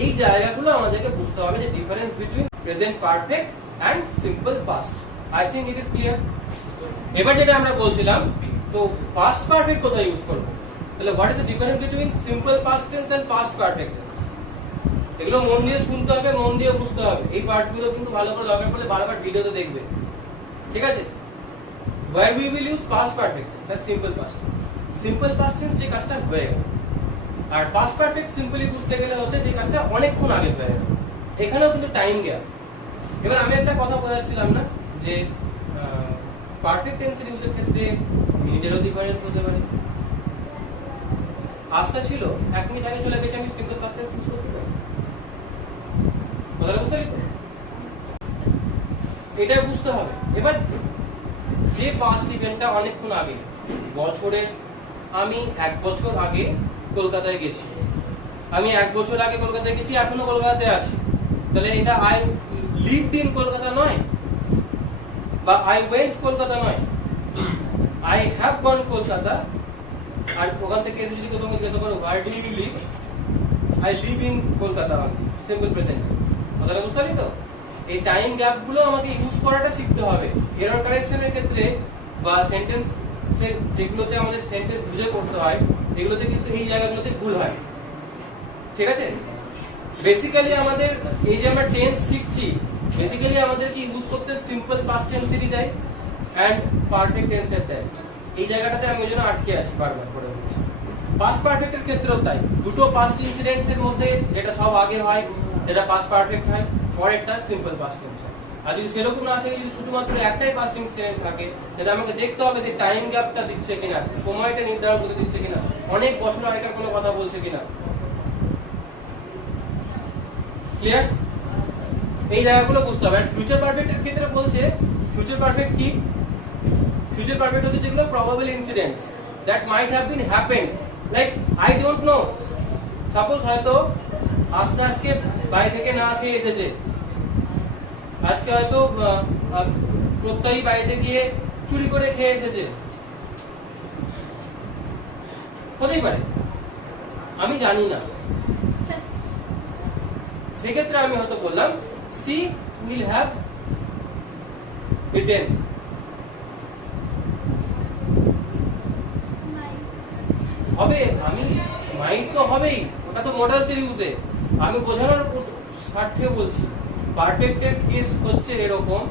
এই জায়গাগুলো আমাদেরকে বুঝতে হবে যে difference between present perfect and simple past. I think it is clear. এবার যেটা আমরা বলছিলাম, তো পাস্ট পারফেক্ট কোথায় ইউজ করব? তাহলে what is the difference between simple past tense and past perfect tense? এগুলো মন দিয়ে শুনতে হবে, মন দিয়ে বুঝতে হবে। এই পার্টগুলো কিন্তু ভালো করে দরকার পড়লে বারবার ভিডিওতে দেখবে, ঠিক আছে? where we will use past perfect tense R simple past tense। simple past tense যে কাজটা হয়ে গেল, আর past perfect সিম্পলি বুঝতে গেলে হচ্ছে যে কাজটা অনেকক্ষণ আগে হয়ে গেল। এখানেও কিন্তু টাইম গ্যাপ। এবার আমি একটা কথা বোঝাচ্ছিলাম না যে পারফেক্ট টেন্সের ইউজের ক্ষেত্রে মিনিটেরও ডিফারেন্স হতে পারে। আজটা ছিল 1 মিনিট আগে চলে গেছে, আমি সিম্পল পাস্ট টেন্স ইউজ করতে পারি। কথাটা বুঝতে পারলি তো? এটা বুঝতে হবে। এবার যে পাস্ট ইভেন্টটা অনেকক্ষণ আগে, বছরের, আমি 1 বছর আগে কলকাতায় গেছি, আমি 1 বছর আগে কলকাতায় গেছি, এখনো কলকাতাতে আছি, তাহলে এটা আই লিভড ইন কলকাতা নয়, বা আই ওয়েন্ট কলকাতা নয়, আই হ্যাভ গন কলকাতা। আর ওখান থেকে যদি তোমাকে জিজ্ঞাসা করো where do you live, I live in Kolkata, simple present. কথাটা বুঝতে পারলি তো? এই টাইম গ্যাপ গুলো আমাকে ইউজ করাটা শিখতে হবে। এরর কারেকশনের ক্ষেত্রে বা সেন্টেন্স যেগুলোতে আমাদের সেন্টেন্স বুঝে করতে হয়, এগুলোতে কিন্তু এই জায়গাগুলোতে ভুল হয়, ঠিক আছে? বেসিক্যালি আমাদের এই যে আমরা টেন্স শিখছি, বেসিক্যালি আমাদেরকে ইউজ করতে সিম্পল পাস্ট টেন্সেরই দেয় এন্ড পারফেক্ট টেন্সের দেয়। এই জায়গাটাতে আমি ওই জন্য আটকে আসি বারবার করে বলছি। পাস্ট পারফেক্টের ক্ষেত্রেও তাই, দুটো পাস্ট ইনসিডেন্টস এর মধ্যে যেটা সব আগে হয় যেটা পাস্ট পারফেক্ট হয়, পরেরটা সিম্পল পাস্ট টেন্স হয়। আর যদি সেরকম না থাকে, যদি শুধুমাত্র একটাই পাস্ট ইনসিডেন্ট থাকে, যেটা আমাকে দেখতে হবে যে টাইম গ্যাপটা দিচ্ছে কিনা, সময়টা নির্ধারণ করতে দিচ্ছে কিনা, অনেক বছর আগেকার কোনো কথা বলছে কিনা। ক্লিয়ার? এই জায়গাগুলো বুঝতে হবে। ফিউচার পারফেক্টের ক্ষেত্রে বলছে ফিউচার পারফেক্ট কি, ফিউচার পারফেক্ট হচ্ছে যেগুলো probable incidents that might have been happened, like I don't know, suppose হয়তো আজকে বাইরে থেকে না খেয়ে এসেছে, আজকে হয়তো প্রত্যয়ী বাড়িতে গিয়ে চুরি করে খেয়ে এসেছে, হতেই পারে, আমি জানি না, সেক্ষেত্রে আমি হয়তো বললাম সি উইল হ্যাভ রিটেন। হবে, আমি মাইন্ড তো হবেই, ওটা তো মডেলস এর ইউজে, আমি বোঝানোর স্বার্থে বলছি। পারফেক্টেড কেস হচ্ছে এরকম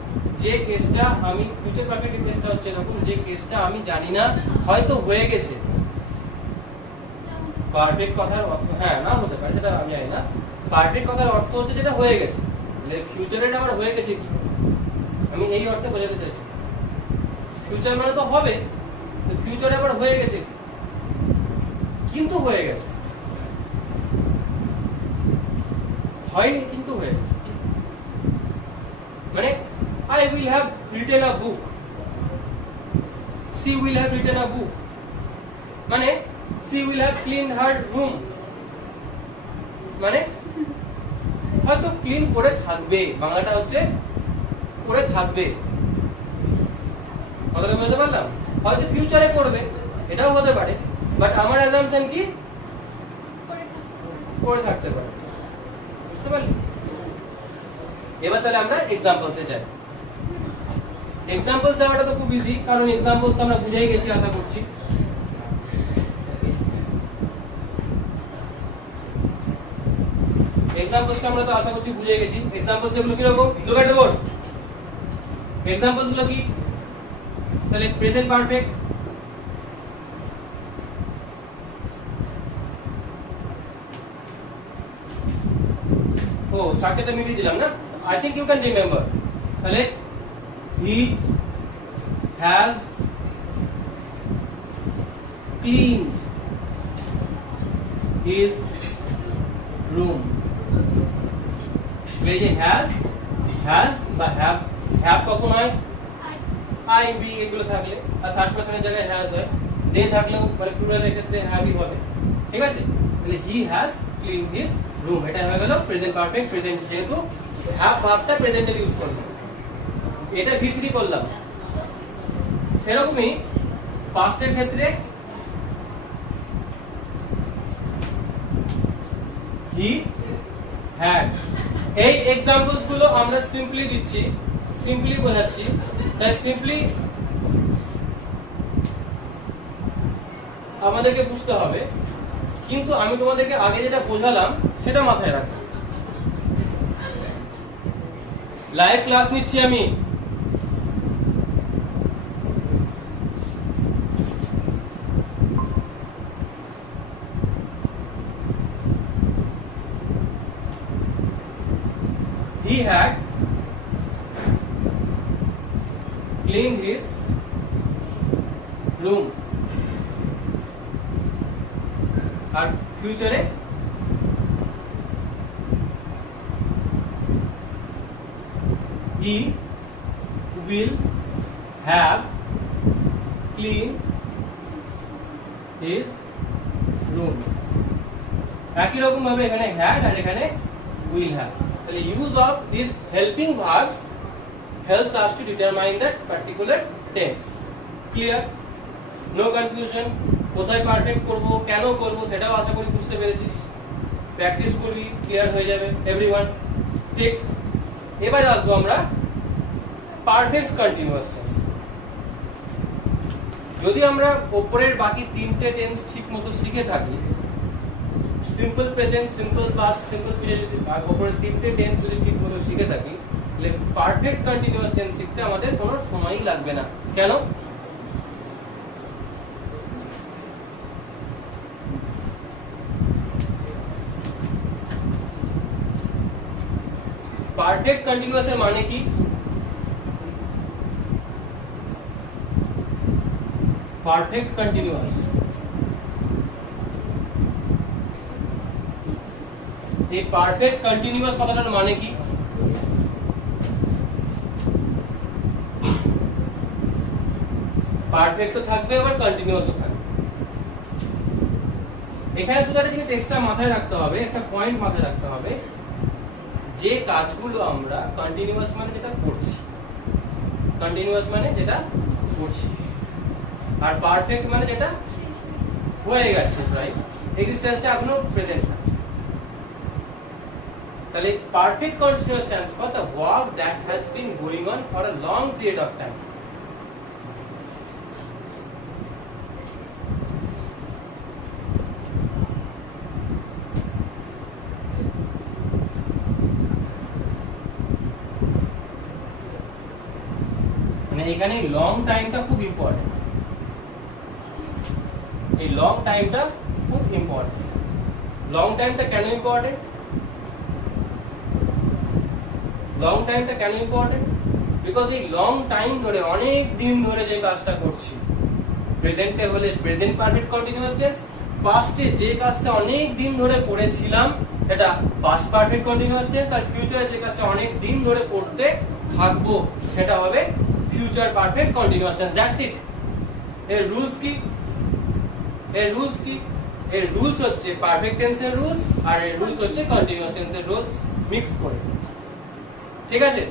যে কেসটা আমি, ফিউচার পারফেক্টেড কেসটা হচ্ছে এরকম যে কেসটা আমি জানি না, হয়তো হয়ে গেছে। পারফেক্ট কথার অর্থ, হ্যাঁ না হতে পারে, সেটা আমি জানি না। পারফেক্ট কথার অর্থ হচ্ছে যেটা হয়ে গেছে, ফিউচারে আবার হয়ে গেছে কি, আমি এই অর্থে বোঝাতে চাইছি। ফিউচার মানে তো হবে, ফিউচারে আবার হয়ে গেছে কিন্তু হয়ে গেছে, হয়নি কিন্তু হয়ে গেছে। মানে I will have written a book, she will have written a book, মানে she will have cleaned her room, মানে হয়তো ক্লিন করে থাকবে, বাংলাটা হচ্ছে করে থাকবে, কথাটা বুঝতে পারলাম। হয়তো ফিউচারে করবে, এটাও হতে পারে, বাট আমার অ্যাজাম্পশন কি করে থাকতে পারে, বুঝতে পারলি? এবার তাহলে আমরা এক্সাম্পলসে যাই। এক্সাম্পলস যাওয়াটা তো খুব ইজি, কারণ এক্সাম্পলস আমরা বুঝেই গেছি আশা করছি। এক্সাম্পলস আমরা তো আশা করছি বুঝে গেছি। এক্সাম্পলস এগুলো কি রকম, look at the board. Examples গুলো কি, তাহলে প্রেজেন্ট পারফেক্ট, ও স্ট্রাকচারটা মিলিয়ে দিলাম না, I think you can remember. তাহলে he has clean his room. এই যে হ্যাজ বা হ্যাভ কখন হয়, আই বি এগুলো থাকলে, আর থার্ড পারসনের জায়গায় হ্যাজ হয়, দে থাকলেও মানে প্লুরালের ক্ষেত্রে হ্যাভই হবে, ঠিক আছে? তাহলে he has clean his room, এটা হয়ে গেল প্রেজেন্ট পারফেক্ট, প্রেজেন্ট, যেহেতু হ্যাভ ভার্বটা প্রেজেন্টে ইউজ করলাম, এটা ভিত্তি করলাম। সেরকমই পাস্টের ক্ষেত্রে হি হ্যাড। এই এক্সাম্পলস গুলো আমরা সিম্পলি দিচ্ছি, সিম্পলি বোঝাচ্ছি, তাই সিম্পলি আমাদেরকে বুঝতে হবে, কিন্তু আমি তোমাদেরকে আগে যেটা বোঝালাম সেটা মাথায় রাখো। লাইভ ক্লাস নিচ্ছি আমি, he had cleaned his room, আর ফিউচারে he will have cleaned his room। একই রকম ভাবে এখানে had আর এখানে will have। তাহলে use of this helping verbs helps us to determine that particular tense। Clear? No confusion. কোথায় পারফেক্ট করব, কেন করব, সেটাও আশা করি বুঝতে পেরেছিস। প্র্যাকটিস করবি, ক্লিয়ার হয়ে যাবে এভরিওয়ান। ঠিক, এবারে আসবো আমরা পারফেক্ট কন্টিনিউয়াস টেন্স। যদি আমরা উপরের বাকি তিনটে টেন্স ঠিক মতো শিখে থাকি, simple present, simple past, simple future, উপরের তিনটে টেন্স যদি ঠিক মতো শিখে থাকি, তাহলে পারফেক্ট কন্টিনিউয়াস টেন্স শিখতে আমাদের কোনো সময়ই লাগবে না। কেন? পারফেক্ট কন্টিনিউয়াস এর মানে কি? পারফেক্ট কন্টিনিউয়াস, এই পারফেক্ট কন্টিনিউয়াস কথাটার মানে কি? পারফেক্ট তো থাকবে আবার কন্টিনিউয়াসও থাকবে। এখানে শুধু একটা জিনিস এক্সট্রা মাথায় রাখতে হবে, একটা পয়েন্ট মাথায় রাখতে হবে, যে কাজগুলো আমরা কন্টিনিউয়াস মানে যেটা করছি, কন্টিনিউয়াস মানে যেটা করছি, আর পারফেক্ট মানে যেটা হয়ে গেছে, রাইট, এক্সিস্টেন্সটা এখনো প্রেজেন্ট আছে। তাহলে perfect continuous tense for the work that has been going on for a long period of time. মানে এখানে লং টাইমটা খুব ইম্পর্টেন্ট, এই লং টাইমটা খুব ইম্পর্টেন্ট। লং টাইমটা কেন ইম্পর্টেন্ট? লং টাইমটা কেন ইম্পর্টেন্ট? বিকজ এই লং টাইম ধরে, অনেক দিন ধরে যে কাজটা করছি, প্রেজেন্টে হলে প্রেজেন্ট পারফেক্ট কন্টিনিউয়াস টেন্স, পাস্টে যে কাজটা অনেক দিন ধরে করেছিলাম সেটা পাস্ট পারফেক্ট কন্টিনিউয়াস টেন্স, আর ফিউচারে যে কাজটা অনেক দিন ধরে করতে থাকবো সেটা হবে future perfect continuous tense. That's it. এর রুলস কি? এর রুলস কি? এর রুলস হচ্ছে পারফেক্ট টেন্সের রুলস, আর এর রুলস হচ্ছে কন্টিনিউয়াস টেন্সের রুলস মিক্স করে। ঠিক আছে?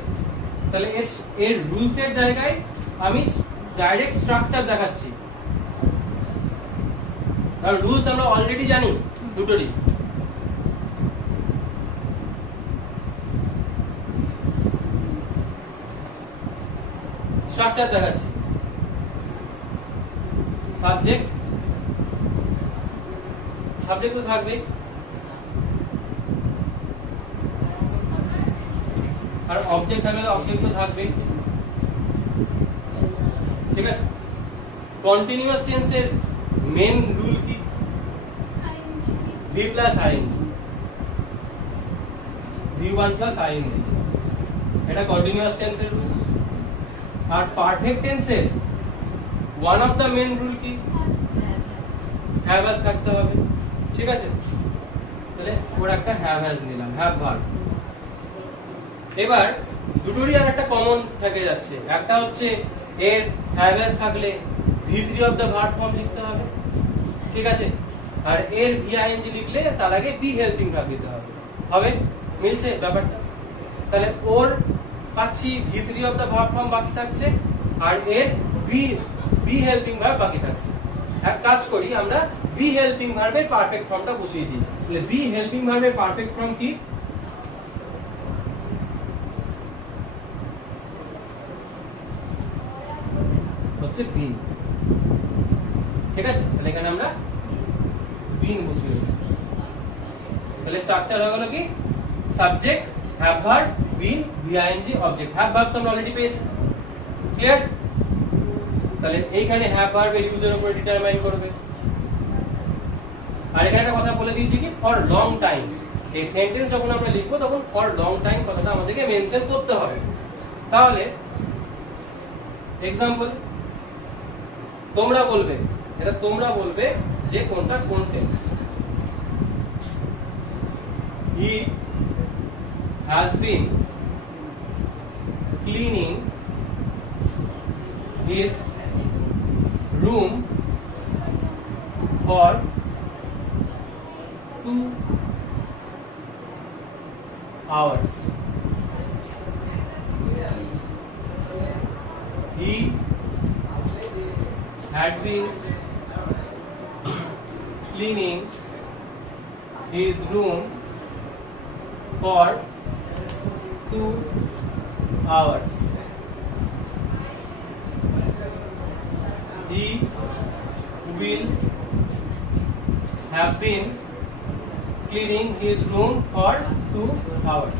তাহলে এর রুলস এর জায়গায় আমি ডাইরেক্ট স্ট্রাকচার দেখাচ্ছি, কারণ রুলস আমরা অলরেডি জানি দুটোরই। স্ট্রাকচার দেখাচ্ছি। সাবজেক্ট, সাবজেক্ট তো থাকবে, আর অবজেক্ট থাকলে অবজেক্ট তো থাকবে। ঠিক আছে? কন্টিনিউয়াস টেন্সের মেন রুল কি? V plus ING, V1 plus ING, এটা কন্টিনিউয়াস টেন্সের রুল। আর পারফেক্ট টেন্সের one of the main rule কি? হ্যাভ হ্যাজ থাকতে হবে। ঠিক আছে? তাহলে ওর একটা হ্যাভ হ্যাজ নিলাম, হ্যাভ ভার্ব। এবার দুটোরই আর একটা কমন থেকে যাচ্ছে, একটা হচ্ছে এর হ্যাভ হ্যাজ থাকলে V3 of the verb form লিখতে হবে। ঠিক আছে? আর এর VING লিখলে তার আগে বি হেল্পিং ভার্ব দিতে হবে। হবে? মিলছে ব্যাপারটা? তাহলে ওর পাচ্ছি V3 of the verb form বাকি থাকছে, আর এর বি হেল্পিং ভার্ব বাকি থাকছে। এক কাজ করি, আমরা বি হেল্পিং ভার্বের পারফেক্ট ফর্মটা বসিয়ে দিই। তাহলে বি হেল্পিং ভার্বের পারফেক্ট ফর্ম কি? হচ্ছে বিন। ঠিক আছে? তাহলে এখানে আমরা বিন বসিয়ে দিই। তাহলে স্ট্রাকচার হয়ে গেল কি? Subject, have verb, been, VING, object. Have verb তো আমরা অলরেডি পেয়েছি। ক্লিয়ার? তাহলে এইখানে হ্যাভ ভার্বের ইউজের উপর ডিটারমাইন করবে। আর এখানে একটা কথা বলে দিয়েছি কি, ফর লং টাইম। এই সেন্টেন্স যখন আমরা লিখবো তখন ফর লং টাইম কথাটা আমাদেরকে মেনশন করতে হবে। তাহলে এক্সাম্পল তোমরা বলবে, এটা তোমরা বলবে যে কোনটা কোন tense. He has been cleaning his room for 2 hours. He had been cleaning his room for 2 hours. He will have been cleaning his room for 2 hours.